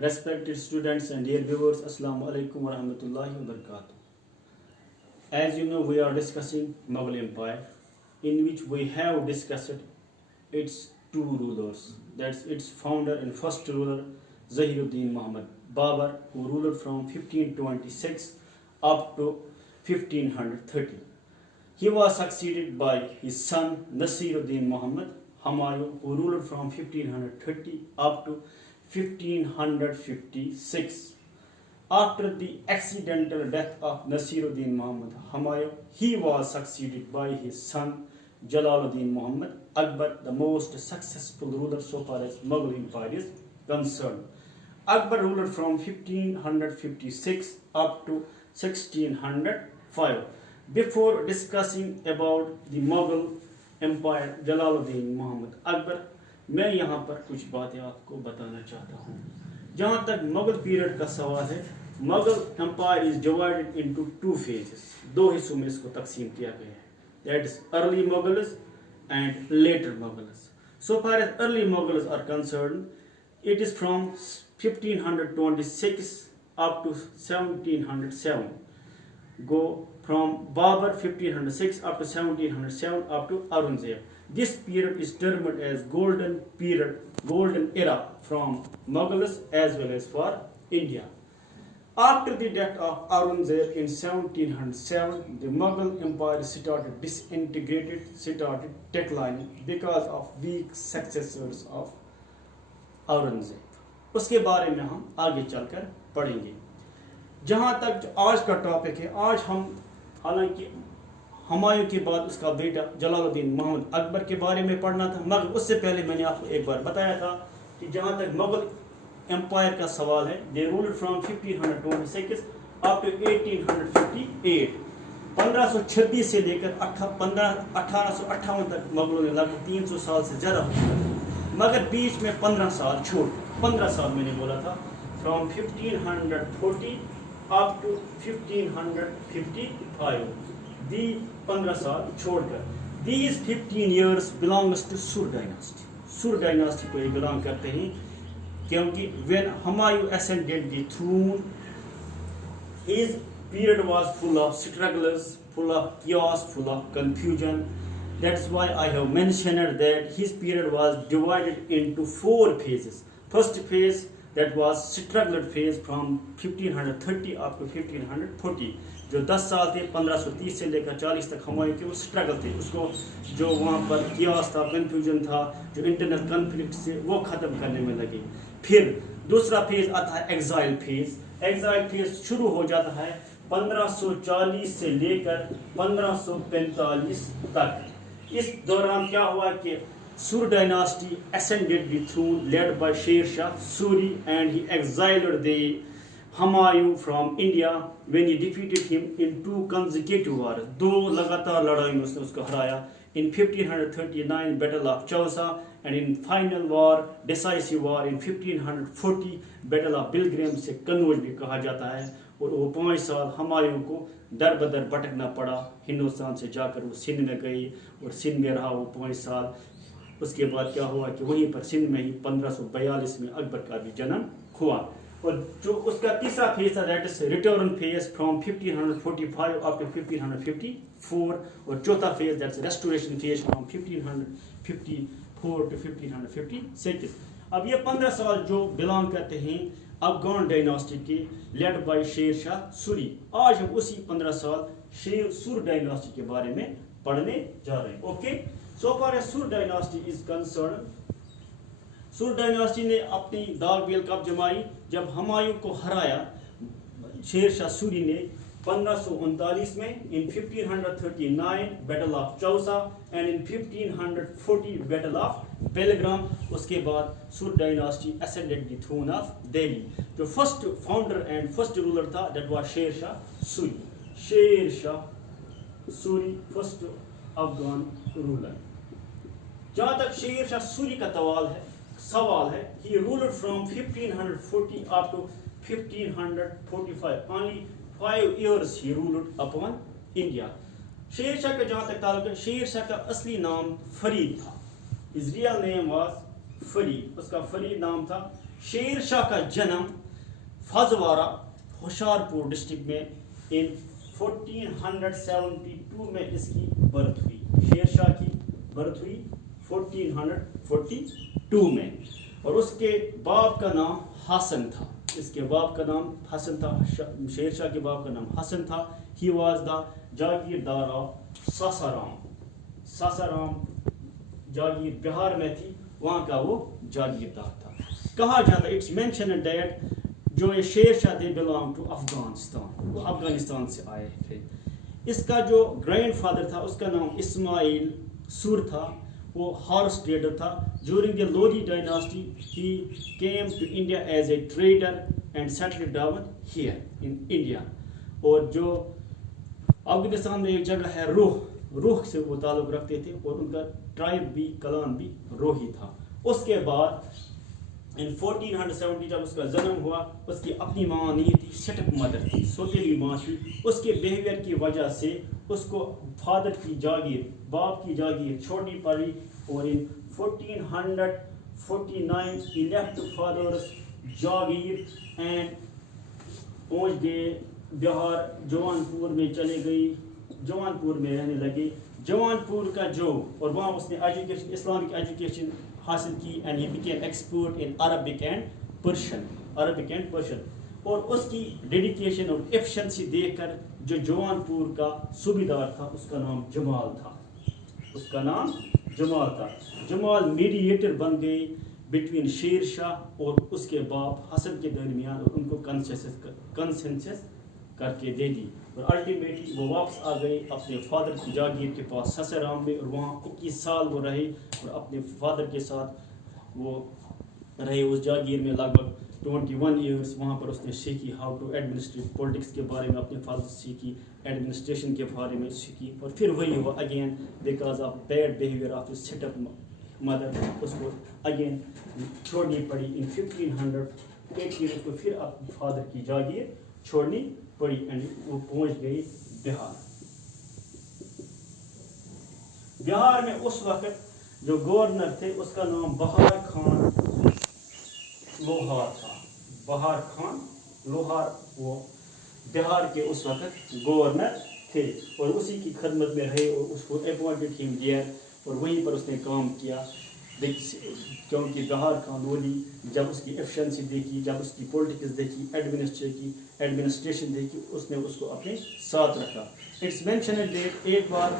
Respected students and dear viewers, Assalamu alaikum wa rahmatullahi wa barakatuh. As you know, we are discussing Mughal Empire, in which we have discussed its two rulers. That's its founder and first ruler, Zahiruddin Muhammad Babur, who ruled from 1526 up to 1530. He was succeeded by his son Nasiruddin Muhammad Humayun, who ruled from 1530 up to 1556. After the accidental death of Nasiruddin Muhammad Humayun, he was succeeded by his son Jalaluddin Muhammad Akbar, the most successful ruler so far as Mughal Empire is concerned. Akbar ruled from 1556 up to 1605. Before discussing about the Mughal Empire, Jalaluddin Muhammad Akbar, मैं यहाँ पर कुछ बातें आपको बताना चाहता हूँ. जहाँ तक मुगल पीरियड का सवाल है, Mughal empire is divided into two phases. दो हिस्सों में इसको तकसीम किया गया है. That is early Mughals and later Mughals. So far as early Mughals are concern, it is from 1526 up to 1707. Go from Babur 1506 up to 1707 up to Aurangzeb. This period is termed as golden period, golden era from Mughals as well as for India. After the death of Aurangzeb in 1707, the Mughal Empire started disintegrated, started declining because of weak successors of Aurangzeb. उसके बारे में हम आगे चलकर पढ़ेंगे. जहाँ तक आज का टॉपिक है, आज हम हालांकि हुमायूं के बाद उसका बेटा जलालुद्दीन मोहम्मद अकबर के बारे में पढ़ना था, मगर उससे पहले मैंने आपको एक बार बताया था कि जहाँ तक मुगल एम्पायर का सवाल है, they ruled from 1526 up to 1858. 1526 से लेकर 1858 तक मुगलों ने लगभग 300 साल से ज़्यादा हुकूमत की, मगर बीच में 15 साल छोड़, 15 साल मैंने बोला था, फ्रॉम 1540 अप टू 1555. दी 15 साल छोड़कर. These 15 years belongs to Sur dynasty. Sur dynasty को ये बिलोंग करते हैं, क्योंकि when Humayun ascended the throne, his period was full of struggles, full of chaos, full of confusion. That's why I have mentioned that his period was divided into 4 phases. First phase, that was struggled phase from 1530 up to 1540. जो 10 साल थे, 1530 से लेकर 40 तक हुमायूं के वो struggle थे. उसको जो वहाँ पर कियास था, कन्फ्यूजन था, जो इंटरनल कन्फ्लिक्ट से वो ख़त्म करने में लगे. फिर दूसरा फेज आता है एग्जाइल फेज. एग्जाइल फेज शुरू हो जाता है 1540 से लेकर 1545 तक. इस दौरान क्या हुआ कि Sur dynasty ascended the throne led by Sher Shah Suri, and he exiled the Humayun from India when he defeated him in 2 consecutive wars. 2 लगातार लड़ाई में उसने उसको हराया. In 1539 Battle of Chausa, and in final war, decisive war in 1540 Battle of Bilgram से कन्नौज भी कहा जाता है. और वो 5 साल हुमायूं को दर बदर भटकना पड़ा. हिंदुस्तान से जाकर वो सिंध में गई और सिंध में रहा वो 5 साल. उसके बाद क्या हुआ कि वहीं पर सिंध में ही 1542 में अकबर का भी जन्म हुआ. और जो उसका तीसरा फेज था, that is return phase from 1545 up to 1554. और चौथा phase, that's restoration phase from 1554 to 1556. अब ये 15 साल जो बिलोंग करते हैं अफगान डायनास्टी के, लेड बाय शेर शाह सूरी. आज हम उसी 15 साल सुर डायनास्टी के बारे में पढ़ने जा रहे हैं. Okay, so far as Sur dynasty is concerned, Sur dynasty ने अपनी दाग बेल कब जमाई, जब हुमायूं को हराया शेर शाह सूरी ने 1539 में. in 1539 Battle of Chausa, and in 1540 Battle of Belgram. उसके बाद Sur dynasty ascended the throne of Delhi. जो first founder and first ruler था, that was शेर शाह सूरी. शेर शाह सूरी फर्स्ट अफगान रूलर. जहाँ तक शेर शाह सूरी का सवाल है, he ruled from 1540 up to 1545. Only 5 years he ruled upon India. Sher Shah का जहाँ तक ताल्लुक है, शेर शाह का असली नाम फरीद था. His real name was Farid. उसका फरीद नाम था. शेर शाह का जन्म फजवारा होशियारपुर डिस्ट्रिक्ट में इन 1472 में इसकी बर्थ हुई। शेर शाह की बर्थ हुई 1442 में, और उसके बाप का नाम हसन था। इसके बाप का नाम हसन था, शेर शाह के बाप का नाम हसन था। He was the jagirdar of Sasaram. Sasaram जागीर बिहार में थी, वहाँ का वो जागीरदार था। कहा जाता है, इट्स मेंशन दैट जो ये Sher Shah they belong to Afghanistan, वो अफगानिस्तान से आए थे। इसका जो ग्रैंड फादर था उसका नाम इस्माइल सुर था, वो हॉर्स ट्रेडर था। During the Lodhi dynasty he came to India as a trader and settled down here in India. और जो अफगानिस्तान में एक जगह है रूह से वो ताल्लुक़ रखते थे, और उनका ट्राइब भी कलान भी रोही था। उसके बाद इन 1470 जब उसका जन्म हुआ, उसकी अपनी माँ नहीं थी, स्टेप मदर थी, सौतेली माँ थी। उसके बिहेवियर की वजह से उसको फादर की जागीर, बाप की जागीर छोड़नी पड़ी, और इन 1449 he left father's Jagir and पहुँच गए बिहार, जवानपुर में चले गई, जवानपुर में रहने लगे। जवानपुर का जो, और वहाँ उसने एजुकेशन, इस्लामिक एजुकेशन हासिल की, and he became expert in Arabic and Persian. और उसकी डेडिकेशन और एफिशिएंसी देखकर जो जवानपुर का सूबेदार था उसका नाम जमाल था, जमाल मीडिएटर बन गए बिटवीन शेर शाह और उसके बाप हसन के दरमियान, और उनको कंसेंसस करके दे दी। और अल्टीमेटली वो वापस आ गए अपने फादर की जागीर के पास सासाराम में, और वहाँ 21 साल वो रहे, और अपने फादर के साथ वो रहे उस जागीर में लगभग 21 ईयर्स। वहाँ पर उसने सीखी हाउ टू एडमिनिस्ट्रेट, पॉलिटिक्स के बारे में अपने फादर से सीखी, एडमिनिस्ट्रेशन के बारे में सीखी। और फिर वही हुआ again, because of bad behaviour of setup mother, उसको अगेन छोड़नी पड़ी। इन 1580 उसको फिर अपने फादर की जागीर छोड़नी पड़ी, एंड वो पहुंच गई बिहार। बिहार में उस वक्त जो गवर्नर थे उसका नाम बहार खान लोहार था। बहार खान लोहार वो बिहार के उस वक्त गवर्नर थे, और उसी की खदमत में रहे, और उसको अपॉइंटेड हिम देयर, और वहीं पर उसने काम किया। क्योंकि बिहार खान लोधी जब उसकी एफिशिएंसी देखी, जब उसकी पॉलिटिक्स देखी, एडमिनिस्ट्रेशन देखी, उसने उसको अपने साथ रखा। इट्स मेंशन डेट, एक बार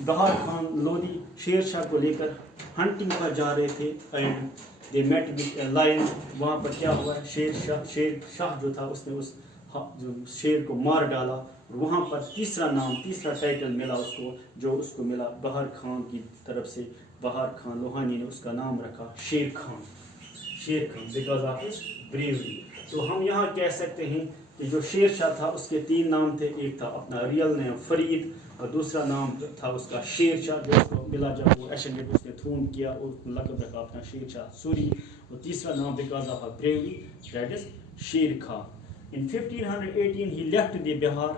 बिहार खान लोधी शेर शाह को लेकर हंटिंग पर जा रहे थे, and they met with lion. वहाँ पर क्या हुआ, शेर शाह जो था उसने उस शेर को मार डाला, और वहाँ पर तीसरा टाइटल मिला उसको, जो उसको मिला बहार खान की तरफ से। बहार खान लोहानी ने उसका नाम रखा शेर Khan, because of his bravery. तो हम यहाँ कह सकते हैं कि जो शेर शाह था उसके 3 नाम थे, एक था अपना रियल नेम फरीद, और दूसरा नाम था उसका शेर शाह, जो उसको मिला जब वो एशेंडेड उसने थ्रोन किया, और लकब रखा अपना शेर शाह सूरी, और तीसरा नाम because of bravery, that is शेर Khan. In 1518 he left the Bihar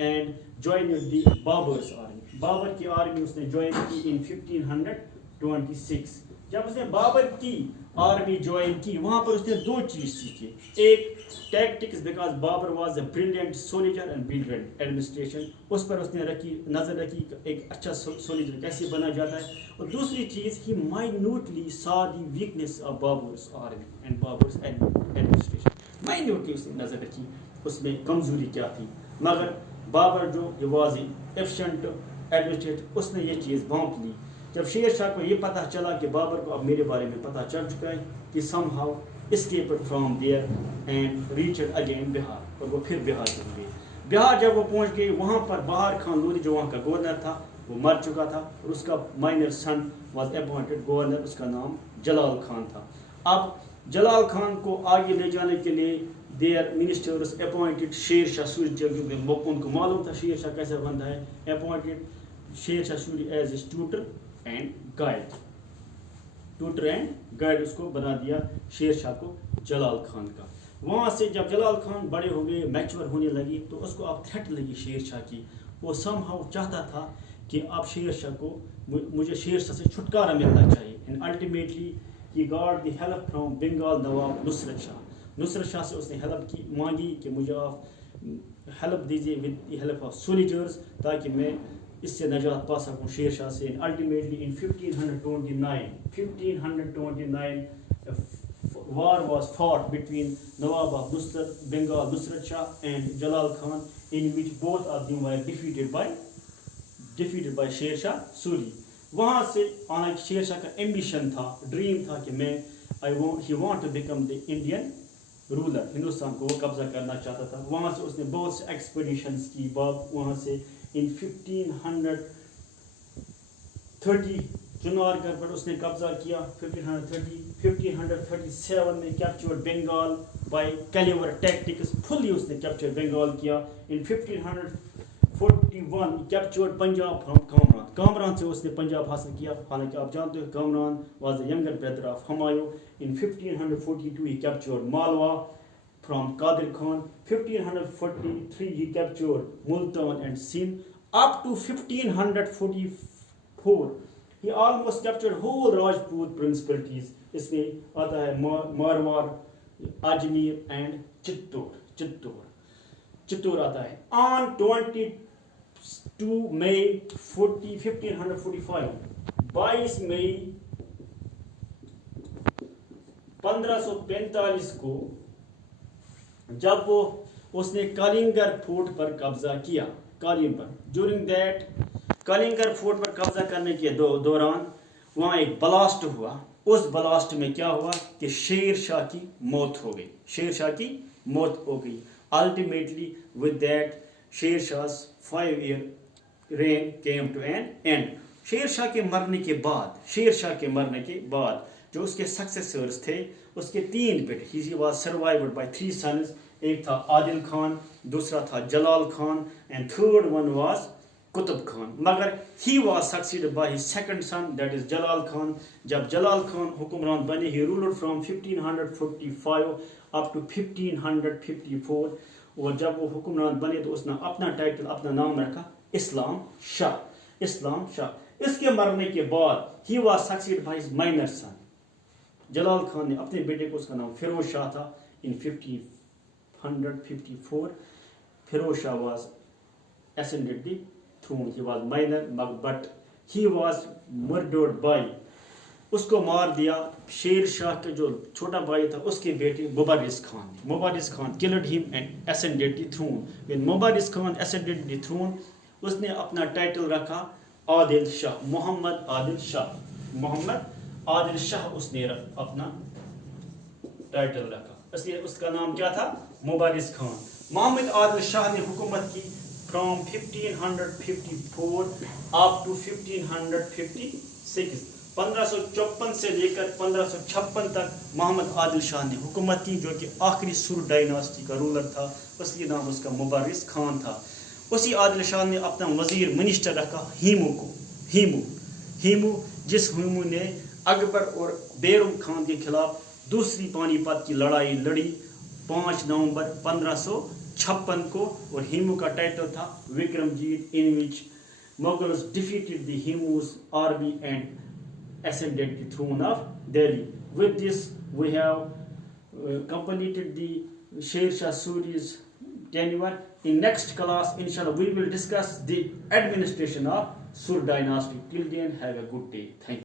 and joined the Babur's army. Babar की आर्मी उसने ज्वाइन की in 1526। जब उसने बाबर की आर्मी ज्वाइन की, वहाँ पर उसने 2 चीज़ सीखी। एक tactics, because Babur was a brilliant soldier and brilliant administration, उस पर उसने नज़र रखी एक अच्छा सोल्जर कैसे बना जाता है। और दूसरी चीज़, he minutely saw the weakness of Babur's army and Babur's administration. Minutely उसने नज़र रखी उसमें कमज़ोरी क्या थी, मगर बाबर जो वाज एफिशिएंट एडमिनिस्ट्रेटर, उसने ये चीज़ भांप ली। जब शेर शाह को ये पता चला कि बाबर को अब मेरे बारे में पता चल चुका है, कि somehow escaped from there and reached again Bihar, और वो फिर बिहार पहुँच गए। बिहार जब वो पहुँच गए, वहाँ पर बहार खान लोधी जो वहाँ का गवर्नर था वो मर चुका था, और उसका minor son was appointed governor, उसका नाम जलाल खान था। अब जलाल खान को आगे ले जाने के लिए there ministers appointed Sher Shah Suri, क्योंकि उनको मालूम था शेर शाह कैसे बनता है, appointed Sher Shah Suri as a tutor and guide, उसको बना दिया शेर शाह को जलाल खान का। वहाँ से जब जलाल खान बड़े हो गए, मैच्योर होने लगी, तो उसको अब थ्रेट लगी शेर शाह की। वो समहाउ चाहता था कि अब शेर शाह को, मुझे शेर शाह से छुटकारा मिलना चाहिए। And ultimately he got the help from Bengal Nawab Nusrat Shah. Nusrat Shah سے اس نے ہیلپ کی مانگی کہ مجھے آپ ہیلپ دیجیے with the help of soldiers تاکہ میں اس سے نجات پا سکوں شیر شاہ سے. Ultimately in 1529 a war was fought between Nawab of Nusrat, Bengal Nusrat Shah and Jalal Khan, in which both of them were defeated by Sher Shah Suri. وہاں سے آنا شیر شاہ کا ایمبیشن تھا, ڈریم تھا کہ میں he want to become the Indian ruler, Hindustan کو وہ قبضہ کرنا چاہتا تھا. وہاں سے اس نے بہت سے ایکسپیڈیشنز کی. وہاں سے in 1530 چنار پر اس نے قبضہ کیا. 1537 میں capture Bengal by clever tactics, فلی اس نے کیپچر بنگال کیا. in 1541 capture Punjab from Kamran, Kamran سے اس نے پنجاب حاصل کیا. حالانکہ آپ جانتے ہو Kamran was the younger brother of Humayun. in 1542 he captured Malwa from Qadir Khan. 1543 he captured Multan and Sindh. Up to 1544 he almost captured whole Rajput principalities. اس میں آتا ہے ماروار, اجمیر and چتور آتا ہے. On 22 May 1545 22 مئی 1545 کو جب وہ اس نے کالنگر فورٹ پر قبضہ کیا, کالیم پر. ڈیورنگ دیٹ کالنگر فورٹ پر قبضہ کرنے کے دوران وہاں ایک بلاسٹ ہوا. اس بلاسٹ میں کیا ہوا کہ شیر شاہ کی موت ہو گئی. Ultimately with that شیر شاہ's 5-year reign came to an end. Sher Shah کے مرنے کے بعد جو اس کے سکسیسرز تھے, اس کے 3 بیٹے. he was survived by 3 sons. ایک تھا عادل خان, دوسرا تھا Jalal Khan, and third one was Qutub Khan. مگر he was succeeded by his second son, that is Jalal Khan. جب جلال خان حکمران بنے, he ruled from 1545 up to 1554. اور جب وہ حکمران بنے تو اس نے اپنا ٹائٹل, اپنا نام رکھا اسلام شاہ. اس کے مرنے کے بعد he was succeeded by his minor son. Jalal Khan نے اپنے بیٹے کو, اس کا نام فیروز شاہ تھا. in 1554 Feroz Shah was ascended the throne. he was minor but he was murdered by, اس کو مار دیا شیر شاہ کا جو چھوٹا بھائی تھا, اس کے بیٹے مبارز Khan. مبارز Khan killed him and ascended the throne. when مبارز Khan ascended the throne, اس نے اپنا ٹائٹل رکھا عادل شاہ, محمد عادل شاہ اس نے اپنا ٹائٹل رکھا. اس لیے اس کا نام کیا تھا, مبارز خان. محمد عادل شاہ نے حکومت کی from 1554 up to 1556. 1554 سے لے کر 1556 تک محمد عادل شاہ نے حکومت کی, جو کہ آخری سر ڈائناسٹی کا رولر تھا. اس لیے نام اس کا مبارز خان تھا. اسی عادل شاہ نے اپنا وزیر منسٹر رکھا ہیمو, جس ہیمو نے اکبر اور بیرم خان کے خلاف دوسری پانی پت کی لڑائی لڑی 5 نومبر 1556 کو. اور ہیمو کا ٹائٹل تھا وکرم جیت, in which Mughals defeated the Himu's army and ascended the throne of Delhi. With this we have completed the Sher Shah Suri's tenure. In next class, inshallah, we will discuss the administration of Sur dynasty. Till then, have a good day. Thank you.